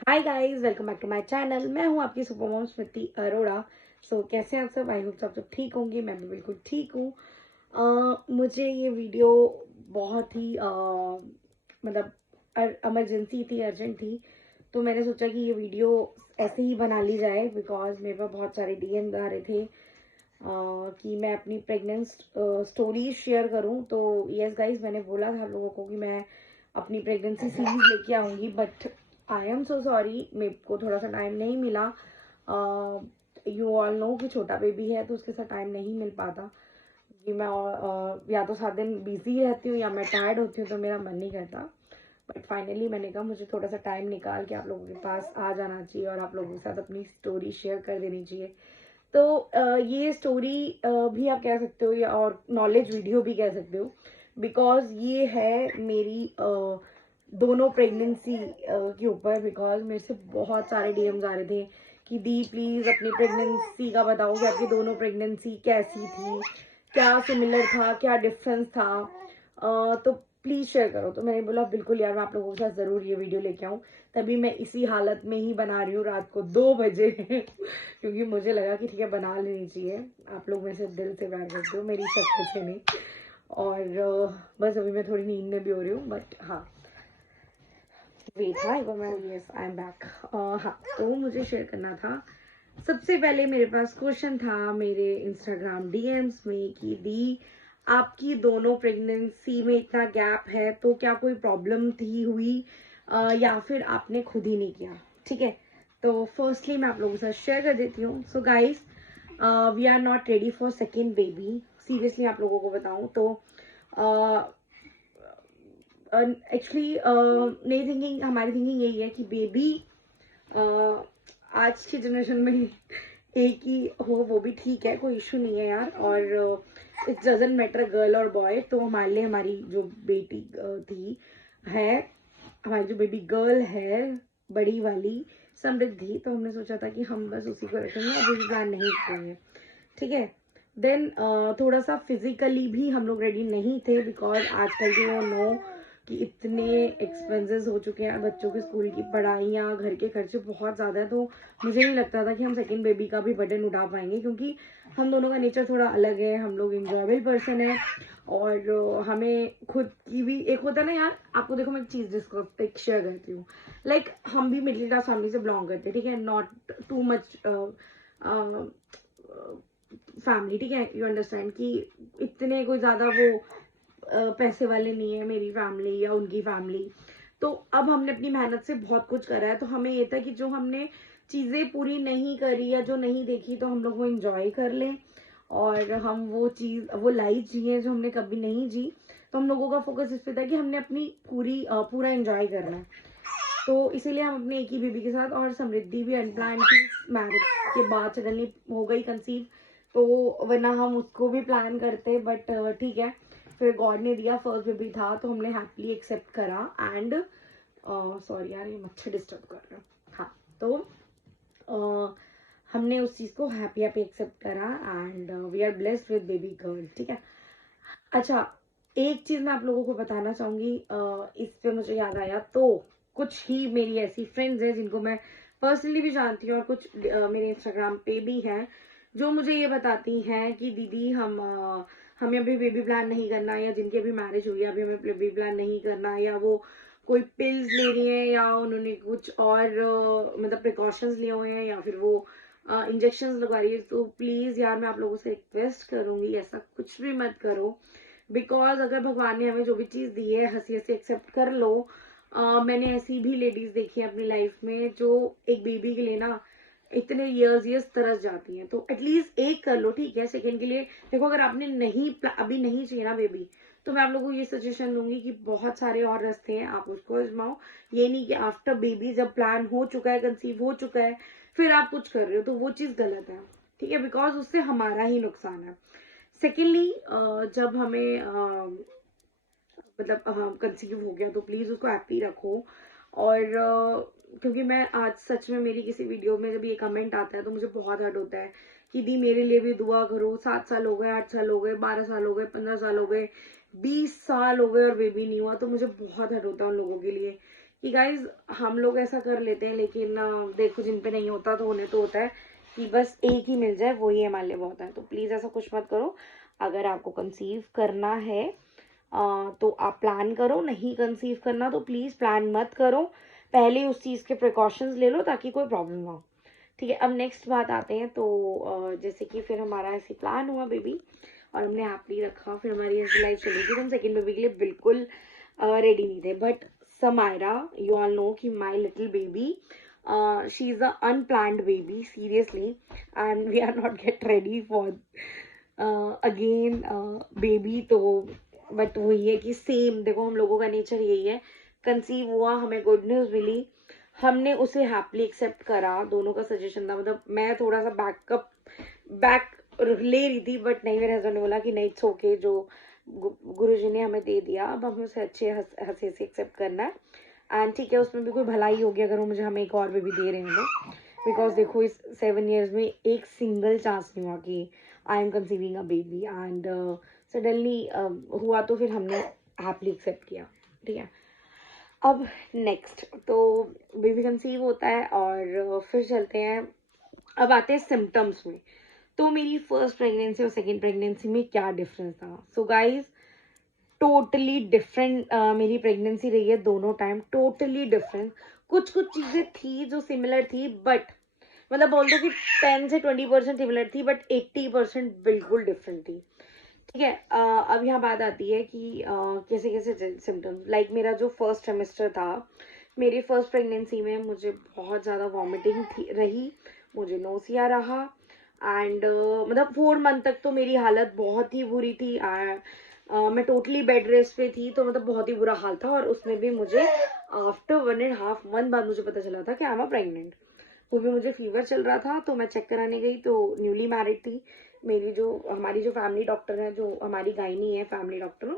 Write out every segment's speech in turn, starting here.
Hi guys, welcome back to my channel. मैं हूं आपकी सुपर मॉम स्मृति अरोड़ा। कैसे हैं आप सब? आई होप सब ठीक होंगे। मैं भी बिल्कुल ठीक हूँ। मुझे ये वीडियो बहुत ही मतलब इमरजेंसी थी, अर्जेंट थी। तो मैंने सोचा कि ये वीडियो ऐसे ही बना ली जाए बिकॉज मेरे पास बहुत सारे डीएम आ रहे थे कि मैं अपनी प्रेगनेंस स्टोरीज शेयर करूं। तो यस गाइस, मैंने बोला था लोगों को कि मैं अपनी प्रेगनेंसी सीरीज लेके आऊंगी, but I am so sorry, मेरे को थोड़ा सा टाइम नहीं मिला। यू ऑल नो कि छोटा बेबी है तो उसके साथ टाइम नहीं मिल पाता कि मैं या तो 7 दिन बिजी रहती हूँ या मैं टायर्ड होती हूँ तो मेरा मन नहीं करता। बट फाइनली मैंने कहा मुझे थोड़ा सा टाइम निकाल के आप लोगों के पास आ जाना चाहिए और आप लोगों के साथ अपनी स्टोरी शेयर कर देनी चाहिए। तो ये स्टोरी भी आप कह सकते हो या और नॉलेज वीडियो भी कह सकते हो बिकॉज ये है मेरी दोनों प्रेगनेंसी के ऊपर। बिकॉज मेरे से बहुत सारे डीएम्स आ रहे थे कि दी प्लीज अपनी प्रेगनेंसी का बताओ कि आपकी दोनों प्रेगनेंसी कैसी थी, क्या सिमिलर था, क्या डिफरेंस था। तो प्लीज शेयर करो। तो मैंने बोला बिल्कुल यार, मैं आप लोगों के साथ जरूर ये वीडियो लेके आऊँ। तभी मैं इसी हालत में ही बना रही हूँ रात को 2 बजे क्योंकि मुझे लगा कि ठीक है, बना लेनी चाहिए। आप लोग मेरे से दिल से प्यार करते हो, मेरी शक्ल से नहीं। और बस अभी मैं थोड़ी नींद में भी हो रही हूँ, बट हाँ, वेट हाँ, एक बार मैं, यस आई एम बैक। हाँ, तो मुझे शेयर करना था। सबसे पहले मेरे पास क्वेश्चन था मेरे इंस्टाग्राम डीएम्स में कि दी, आपकी दोनों प्रेगनेंसी में इतना गैप है तो क्या कोई प्रॉब्लम थी हुई या फिर आपने खुद ही नहीं किया? ठीक है, तो फर्स्टली मैं आप लोगों के साथ शेयर कर देती हूँ। So guys, we are not ready for second baby. Seriously आप लोगों को बताऊं तो एक्चुअली मेरी थिंकिंग, हमारी थिंकिंग यही है कि बेबी आज की जनरेशन में एक ही हो वो भी ठीक है, कोई इशू नहीं है यार। और इट डजंट मैटर गर्ल और बॉय। तो हमारे लिए हमारी जो बेटी थी है, हमारी जो बेबी गर्ल है बड़ी वाली समृद्धि, तो हमने सोचा था कि हम बस उसी को रखेंगे, अभी प्लान नहीं करेंगे। ठीक है। देन थोड़ा सा फिजिकली भी हम लोग रेडी नहीं थे बिकॉज आजकल के यू नो कि इतने एक्सपेंसेस हो चुके हैं, बच्चों के स्कूल की पढ़ाइयाँ, घर के खर्चे बहुत ज़्यादा है। तो मुझे नहीं लगता था कि हम सेकेंड बेबी का भी बर्डन उठा पाएंगे, क्योंकि हम दोनों का नेचर थोड़ा अलग है। हम लोग इंजॉयबल पर्सन है और हमें खुद की भी एक होता है ना यार। आपको देखो, मैं एक चीज़ डिस्कस एक शेयर करती हूँ। लाइक हम भी मिडिल क्लास फैमिली से बिलोंग करते हैं, ठीक है, नॉट टू मच फैमिली, ठीक है, यू अंडरस्टैंड कि इतने कोई ज्यादा वो पैसे वाले नहीं है मेरी फैमिली या उनकी फैमिली। तो अब हमने अपनी मेहनत से बहुत कुछ करा है, तो हमें ये था कि जो हमने चीजें पूरी नहीं करी या जो नहीं देखी तो हम लोग वो इंजॉय कर लें और हम वो चीज वो लाइफ जिए जो हमने कभी नहीं जी। तो हम लोगों का फोकस इस पे था कि हमने अपनी पूरा एंजॉय करना है। तो इसीलिए हम अपने एक ही बेबी के साथ, और समृद्धि भी अनप्लान थी, मैरिज के बाद सडनली हो गई कंसीव। तो वरना हम उसको भी प्लान करते, बट ठीक है, फिर गॉड ने दिया, फर्स्ट बेबी था तो हमने हैप्पीली एक्सेप्ट करा। एंड सॉरी यार, ये मच्छर डिस्टर्ब कर रहे हैं। हाँ, तो हमने उस चीज को हैप्पी हैप्पी एक्सेप्ट करा and we are blessed with baby girl. ठीक है। अच्छा, एक चीज मैं आप लोगों को बताना चाहूंगी, इस पे मुझे याद आया। तो कुछ ही मेरी ऐसी फ्रेंड्स हैं जिनको मैं पर्सनली भी जानती हूँ और कुछ मेरे इंस्टाग्राम पे भी हैं जो मुझे ये बताती हैं कि दीदी हमें अभी बेबी प्लान नहीं करना, या जिनकी अभी मैरिज हुई है अभी हमें बेबी प्लान नहीं करना, या वो कोई पिल्स ले रही हैं या उन्होंने कुछ और मतलब प्रिकॉशंस लिए हुए हैं या फिर वो इंजेक्शन लगवा रही है। तो प्लीज यार, मैं आप लोगों से रिक्वेस्ट करूंगी, ऐसा कुछ भी मत करो। बिकॉज अगर भगवान ने हमें जो भी चीज दी है हंसी हंसी एक्सेप्ट कर लो। मैंने ऐसी भी लेडीज देखी है अपनी लाइफ में जो एक बेबी के लिए ना इतने इयर्स तरस जाती हैं। तो एटलीस्ट एक कर लो, ठीक है, सेकेंड के लिए देखो। अगर आपने नहीं अभी नहीं चाहिए ना बेबी, तो मैं आप लोगों को ये सजेशन दूंगी कि बहुत सारे और रास्ते हैं, आप उसको आजमाओ। ये नहीं कि आफ्टर बेबी जब प्लान हो चुका है, कंसीव हो चुका है, फिर आप कुछ कर रहे हो, तो वो चीज गलत है। ठीक है, बिकॉज उससे हमारा ही नुकसान है। सेकेंडली, जब हमें मतलब कंसीव हो गया तो प्लीज उसको हैप्पी रखो। और क्योंकि मैं आज सच में, मेरी किसी वीडियो में जब ये कमेंट आता है तो मुझे बहुत हर्ट होता है कि दी मेरे लिए भी दुआ करो। 7 साल हो गए, 8 साल हो गए, 12 साल हो गए, 15 साल हो गए, 20 साल हो गए और बेबी नहीं हुआ। तो मुझे बहुत हर्ट होता है उन लोगों के लिए कि गाइज हम लोग ऐसा कर लेते हैं, लेकिन देखो जिन पे नहीं होता तो उन्हें तो होता है कि बस एक ही मिल जाए, वही हमारे लिए बहुत है। तो प्लीज़ ऐसा कुछ मत करो। अगर आपको कंसीव करना है तो आप प्लान करो, नहीं कंसीव करना तो प्लीज़ प्लान मत करो, पहले उस चीज़ के प्रिकॉशंस ले लो ताकि कोई प्रॉब्लम ना हो। ठीक है, अब नेक्स्ट बात आते हैं। तो जैसे कि फिर हमारा ऐसे प्लान हुआ बेबी और हमने हैप्पी रखा, फिर हमारी ऐसी लाइफ चली थी। तो हम सेकेंड बेबी के लिए बिल्कुल रेडी नहीं थे। But Samaira, you all know कि my little baby, she is a unplanned baby seriously, and we are not get ready for again baby. तो बट वही है कि सेम देखो हम लोगों का नेचर यही है, कंसीव हुआ, हमें गुड न्यूज़ मिली, हमने उसे हैप्पली एक्सेप्ट करा। दोनों का सजेशन था, मतलब मैं थोड़ा सा बैक ले रही थी, बट नहीं, मेरे हस्बैंड ने बोला कि नहीं इट्स ओके, जो गुरुजी ने हमें दे दिया अब हमें उसे अच्छे हंसी से एक्सेप्ट करना है। एंड ठीक है, उसमें भी कोई भलाई होगी अगर वो मुझे हमें एक और बेबी दे रहे हैं तो, बिकॉज देखो इस 7 years में एक सिंगल चांस नहीं हुआ कि I am conceiving a baby, and suddenly हुआ तो फिर हमने हैप्पली एक्सेप्ट किया। ठीक है, अब नेक्स्ट तो बेबी कंसीव होता है और फिर चलते हैं, अब आते हैं सिम्टम्स में। तो मेरी फर्स्ट प्रेगनेंसी और सेकेंड प्रेगनेंसी में क्या डिफरेंस था? सो गाइज टोटली डिफरेंट मेरी प्रेगनेंसी रही है, दोनों टाइम टोटली डिफरेंट। कुछ कुछ चीज़ें थी जो सिमिलर थी, बट मतलब बोल दो कि 10 से 20% सिमिलर थी, बट 80% बिल्कुल डिफरेंट थी। ठीक है, अब यहाँ बात आती है कि कैसे कैसे सिम्टम्स, लाइक मेरा जो फर्स्ट सेमेस्टर था, मेरी फर्स्ट प्रेगनेंसी में मुझे बहुत ज़्यादा वॉमिटिंग रही, मुझे नोसिया रहा, एंड मतलब 4 month तक तो मेरी हालत बहुत ही बुरी थी। मैं टोटली बेड रेस्ट पे थी, तो मतलब बहुत ही बुरा हाल था। और उसमें भी मुझे आफ्टर 1.5 month बाद मुझे पता चला था कि आई एम प्रेगनेंट। वो भी मुझे फीवर चल रहा था, तो मैं चेक कराने गई, तो न्यूली मैरिड थी। हमारी जो फैमिली डॉक्टर है, जो हमारी गायनी है फैमिली डॉक्टर,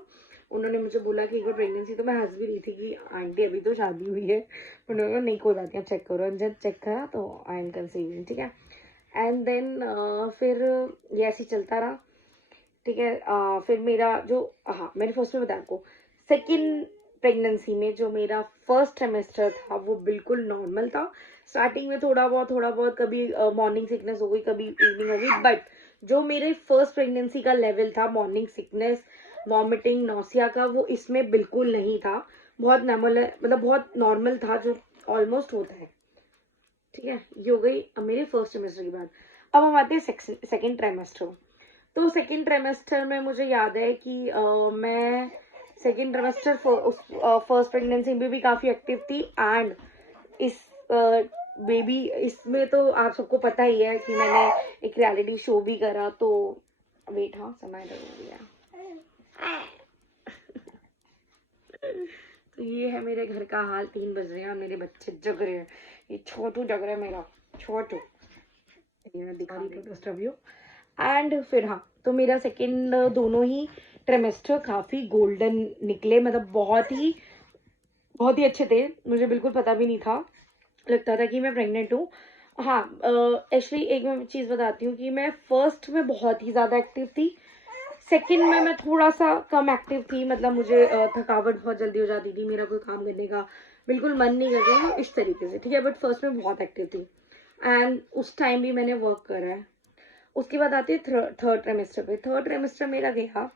उन्होंने मुझे बोला कि एक बार प्रेगनेंसी, तो मैं हंस भी रही थी कि आंटी अभी तो शादी हुई है। उन्होंने कहा नहीं कोई बात नहीं, आप चेक करो। जब चेक करा तो आई एम कंसीविंग। ठीक है, एंड देन फिर ये ऐसे ही चलता रहा। ठीक है, फिर मेरा जो, हाँ मैंने फर्स्ट में बताया आपको, सेकेंड प्रेगनेंसी में जो मेरा फर्स्ट सेमेस्टर था वो बिल्कुल नॉर्मल था। स्टार्टिंग में थोड़ा बहुत कभी मॉर्निंग सिकनेस हो गई, कभी इवनिंग हो गई, बट जो मेरे फर्स्ट प्रेगनेंसी का लेवल था मॉर्निंग सिकनेस, वॉमिटिंग, नौसिया का, वो इसमें बिल्कुल नहीं था। बहुत नॉर्मल है, मतलब बहुत नॉर्मल था, जो ऑलमोस्ट होता है। ठीक है, ये हो गई अब मेरे फर्स्ट सेमेस्टर की बात। अब हम आते हैं सेकेंड ट्राइमेस्टर। तो सेकेंड ट्राइमेस्टर में मुझे याद है कि मैं सेकेंड ट्राइमेस्टर फर्स्ट प्रेगनेंसी में भी काफ़ी एक्टिव थी। एंड इस बेबी इसमें तो आप सबको पता ही है कि मैंने एक रियलिटी शो भी करा। तो वेट, हाँ समय लग गया। तो ये है मेरे घर का हाल, 3 बज रहे हैं और मेरे बच्चे जग रहे हैं। ये छोटू जग रहा है मेरा, छोटू, ये मैं दिखा रही थी यू। एंड फिर हाँ, तो मेरा सेकेंड दोनों ही ट्रेमेस्टर काफ़ी गोल्डन निकले, मतलब बहुत ही अच्छे थे। मुझे बिल्कुल पता भी नहीं था, लगता था कि मैं प्रेग्नेंट हूँ। हाँ, एक्चुअली एक मैं चीज़ बताती हूँ कि मैं फर्स्ट में बहुत ही ज़्यादा एक्टिव थी, सेकंड में मैं थोड़ा सा कम एक्टिव थी। मतलब मुझे थकावट बहुत जल्दी हो जाती थी, मेरा कोई काम करने का बिल्कुल मन नहीं करता इस तरीके से। ठीक है, बट फर्स्ट में बहुत एक्टिव थी, एंड उस टाइम भी मैंने वर्क करा है। उसके बाद आती है थर्ड ट्राइमेस्टर पे। थर्ड ट्राइमेस्टर मेरा गया,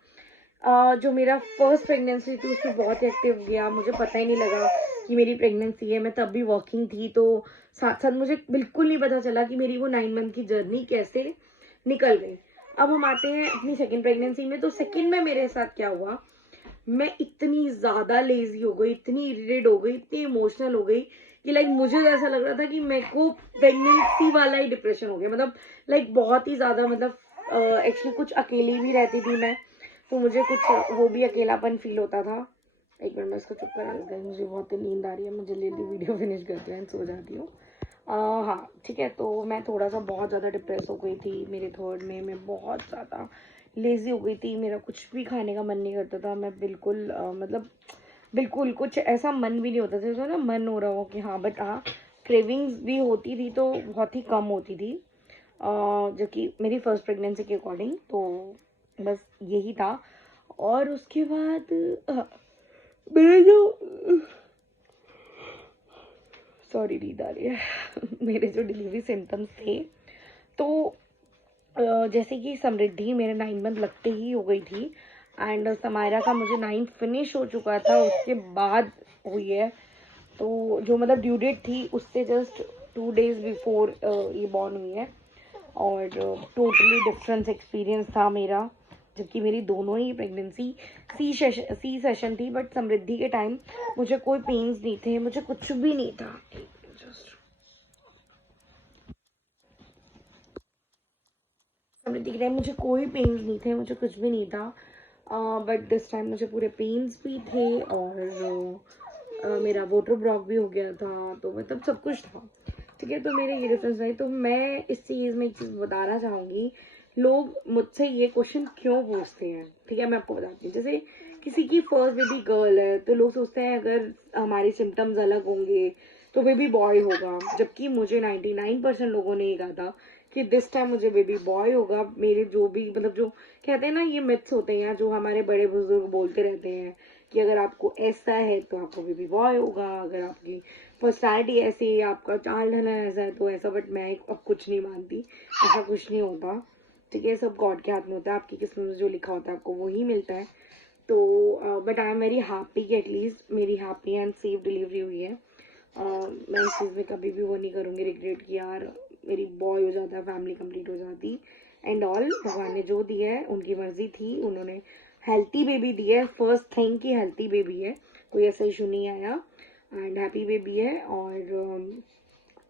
जो मेरा फर्स्ट प्रेगनेंसी थी उसमें बहुत एक्टिव गया, मुझे पता ही नहीं लगा कि मेरी प्रेगनेंसी है। मैं तब भी वर्किंग थी, तो साथ साथ मुझे बिल्कुल नहीं पता चला कि मेरी वो 9 month की जर्नी कैसे निकल गई। अब हम आते हैं अपनी सेकेंड प्रेगनेंसी में। तो सेकेंड में मेरे साथ क्या हुआ, मैं इतनी ज़्यादा लेजी हो गई, इतनी इरिटेट हो गई, इतनी इमोशनल हो गई कि लाइक मुझे ऐसा लग रहा था कि मेरे को प्रेगनेंसी वाला ही डिप्रेशन हो गया। मतलब लाइक बहुत ही ज़्यादा, मतलब एक्चुअली कुछ अकेली भी रहती थी मैं, तो मुझे कुछ वो भी अकेलापन फील होता था। एक मिनट मैं इसको चुप करा देती हूँ, मुझे बहुत ही नींद आ रही है, मुझे जल्दी वीडियो फिनिश करती हूँ, सो जाती हूँ। हाँ ठीक है, तो मैं थोड़ा सा बहुत ज़्यादा डिप्रेस हो गई थी मेरे थर्ड में। मैं बहुत ज़्यादा लेजी हो गई थी, मेरा कुछ भी खाने का मन नहीं करता था। मैं बिल्कुल मतलब बिल्कुल कुछ ऐसा मन भी नहीं होता था, जैसे ना मन हो रहा हो कि हाँ, बट हाँ क्रेविंग्स भी होती थी, तो बहुत ही कम होती थी, जो कि मेरी फर्स्ट प्रेगनेंसी के अकॉर्डिंग। तो बस यही था। और उसके बाद मेरे जो सॉरी नींद आ रही है। मेरे जो डिलीवरी सिम्टम्स थे, तो जैसे कि समृद्धि मेरे 9 मंथ लगते ही हो गई थी, एंड समायरा का मुझे 9 फिनिश हो चुका था, उसके बाद हुई है। तो जो मतलब ड्यू डेट थी उससे जस्ट 2 डेज बिफोर ये बॉर्न हुई है, और टोटली डिफरेंस एक्सपीरियंस था मेरा, जबकि मेरी दोनों ही प्रेगनेंसी सी सेशन थी, बट समृद्धि के टाइम मुझे कोई पेन्स नहीं थे, मुझे कुछ भी नहीं था। समृद्धि के टाइम मुझे कोई पेन्स नहीं थे, मुझे कुछ भी नहीं था, बट दिस टाइम मुझे पूरे पेन्स भी थे, और मेरा वाटर ब्लॉक भी हो गया था, तो मतलब सब कुछ था। ठीक है, तो मेरे ये डिफरेंस रही। तो मैं इस चीज़ में एक चीज़ बताना चाहूँगी, लोग मुझसे ये क्वेश्चन क्यों पूछते हैं। ठीक है, मैं आपको बताती हूँ। जैसे किसी की फर्स्ट बेबी गर्ल है, तो लोग सोचते हैं अगर हमारे सिम्टम्स अलग होंगे तो बेबी बॉय होगा, जबकि मुझे 99% लोगों ने ये कहा था कि दिस टाइम मुझे बेबी बॉय होगा। मेरे जो भी मतलब जो कहते हैं ना, ये मिथ्स होते हैं जो हमारे बड़े बुजुर्ग बोलते रहते हैं कि अगर आपको ऐसा है तो आपको बेबी बॉय होगा, अगर आपकी पर्सनैलिटी ऐसी है, आपका चाल ढलना ऐसा है तो ऐसा। बट मैं अब कुछ नहीं मानती, ऐसा कुछ नहीं होता। ठीक है, सब गॉड के हाथ में होता है, आपकी किस्मत में जो लिखा होता है आपको वही मिलता है। तो but I am very happy कि एटलीस्ट मेरी हैप्पी एंड सेफ डिलीवरी हुई है। मैं इस चीज़ में कभी भी वो नहीं करूँगी रिग्रेट कि यार मेरी बॉय हो जाता, फैमिली कंप्लीट हो जाती एंड ऑल। भगवान ने जो दिया है उनकी मर्जी थी, उन्होंने हेल्थी बेबी दी है। फर्स्ट थिंग कि हेल्थी बेबी है, कोई ऐसा इशू नहीं आया, एंड हैप्पी बेबी है। और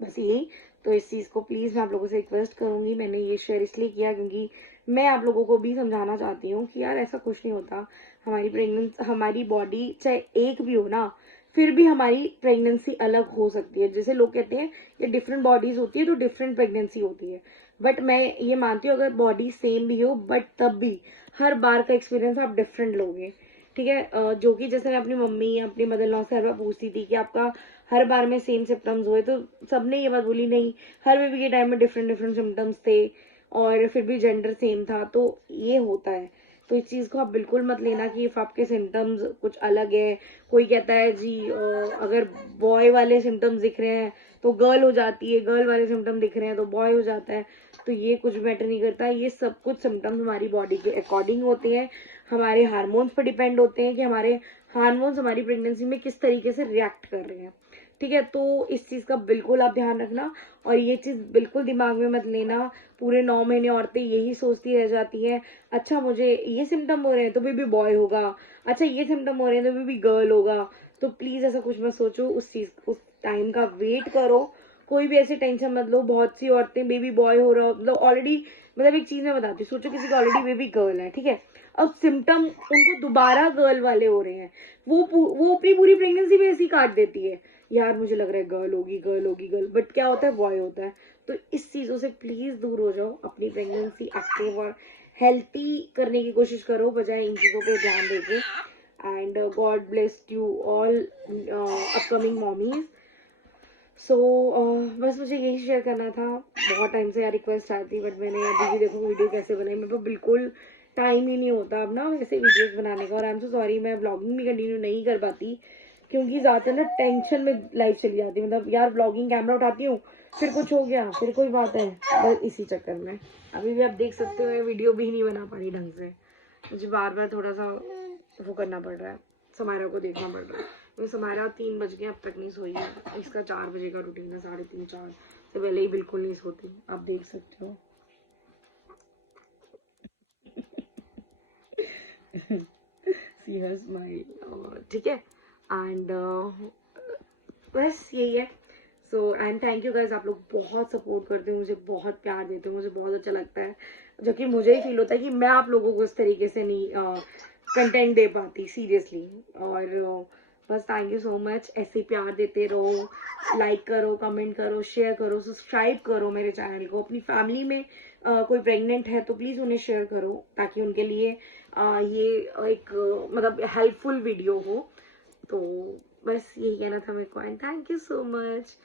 बस यही। तो इस चीज़ को प्लीज़ मैं आप लोगों से रिक्वेस्ट करूँगी, मैंने ये शेयर इसलिए किया क्योंकि मैं आप लोगों को भी समझाना चाहती हूँ कि यार ऐसा कुछ नहीं होता। हमारी प्रेगनेंसी, हमारी बॉडी चाहे एक भी हो ना, फिर भी हमारी प्रेगनेंसी अलग हो सकती है। जैसे लोग कहते हैं कि डिफरेंट बॉडीज होती है तो डिफरेंट प्रेगनेंसी होती है, बट मैं ये मानती हूँ अगर बॉडी सेम भी हो बट तब भी हर बार का एक्सपीरियंस आप डिफरेंट लोगे। ठीक है, जो कि जैसे मैं अपनी मम्मी अपनी मदर इन लॉ से हर बार पूछती थी कि आपका हर बार में सेम सिम्टम्स हुए, तो सबने ये बात बोली नहीं, हर बेबी के टाइम में डिफरेंट डिफरेंट सिम्टम्स थे और फिर भी जेंडर सेम था। तो ये होता है, तो इस चीज़ को आप बिल्कुल मत लेना कि इफ आपके सिम्टम्स कुछ अलग है। कोई कहता है जी अगर बॉय वाले सिम्टम्स दिख रहे हैं तो गर्ल हो जाती है, गर्ल वाले सिम्टम दिख रहे हैं तो बॉय हो जाता है। तो ये कुछ मैटर नहीं करता, ये सब कुछ सिम्टम्स हमारी बॉडी के अकॉर्डिंग होते हैं, हमारे हार्मोन्स पर डिपेंड होते हैं कि हमारे हार्मोन्स हमारी प्रेगनेंसी में किस तरीके से रिएक्ट कर रहे हैं। ठीक है, तो इस चीज़ का बिल्कुल आप ध्यान रखना, और ये चीज़ बिल्कुल दिमाग में मत लेना। पूरे 9 महीने औरतें यही सोचती रह जाती हैं, अच्छा मुझे ये सिम्टम हो रहे हैं तो बेबी बॉय होगा, अच्छा ये सिम्टम हो रहे हैं तो बेबी गर्ल होगा। तो प्लीज़ ऐसा कुछ मत सोचो, उस चीज़ उस टाइम का वेट करो, कोई भी ऐसी टेंशन मत लो। बहुत सी औरतें बेबी बॉय हो रहा मतलब ऑलरेडी, मतलब एक चीज़ मैं बताती हूँ, सोचो किसी का ऑलरेडी बेबी गर्ल है, ठीक है, अब सिम्टम उनको दोबारा गर्ल वाले हो रहे हैं, वो अपनी पूरी प्रेगनेंसी में ऐसी काट देती है, यार मुझे लग रहा है गर्ल होगी गर्ल होगी गर्ल, बट क्या होता है बॉय होता है। तो इस चीज़ों से प्लीज़ दूर हो जाओ, अपनी प्रेगनेंसी एक्टिव और हेल्थी करने की कोशिश करो बजाय इन चीज़ों पे ध्यान देके। And God bless you all upcoming mommies. So बस मुझे यही शेयर करना था। बहुत टाइम से यार रिक्वेस्ट आती, बट मैंने अभी भी देखो वीडियो कैसे बनाई, मेरे को बिल्कुल टाइम ही नहीं होता अब ना वैसे वीडियोस बनाने का, और आई एम सो सॉरी मैं व्लॉगिंग भी कंटिन्यू नहीं कर पाती क्योंकि ज़्यादातर ना टेंशन में लाइफ चली जाती है। मतलब यार व्लॉगिंग कैमरा उठाती हूँ, फिर कुछ हो गया, फिर कोई बात है, बस इसी चक्कर में अभी भी आप देख सकते हो मैं वीडियो भी नहीं बना पा रही ढंग से। मुझे बार बार थोड़ा सा वो करना पड़ रहा है, समायरा को देखना पड़ रहा है। मेरी समायरा 3 बज गए अब तक नहीं सोई है, इसका 4 बजे का रूटीन है, 3:30 4 से पहले ही बिल्कुल नहीं सोती, आप देख सकते हो। सी हर स्माइल, ठीक है, एंड बस यही है। So and thank you guys, आप लोग बहुत सपोर्ट करते हो, मुझे बहुत प्यार देते हो, मुझे बहुत अच्छा लगता है, जो कि मुझे ही फील होता है कि मैं आप लोगों को इस तरीके से नहीं कंटेंट दे पाती सीरियसली। और बस थैंक यू सो मच, ऐसे ही प्यार देते रहो, लाइक करो, कमेंट करो, शेयर करो, सब्सक्राइब करो मेरे चैनल को। अपनी फैमिली में कोई प्रेग्नेंट है तो प्लीज़ उन्हें शेयर करो ताकि उनके लिए ये एक मतलब हेल्पफुल वीडियो हो। तो बस यही कहना था मेरे को, and thank you so much.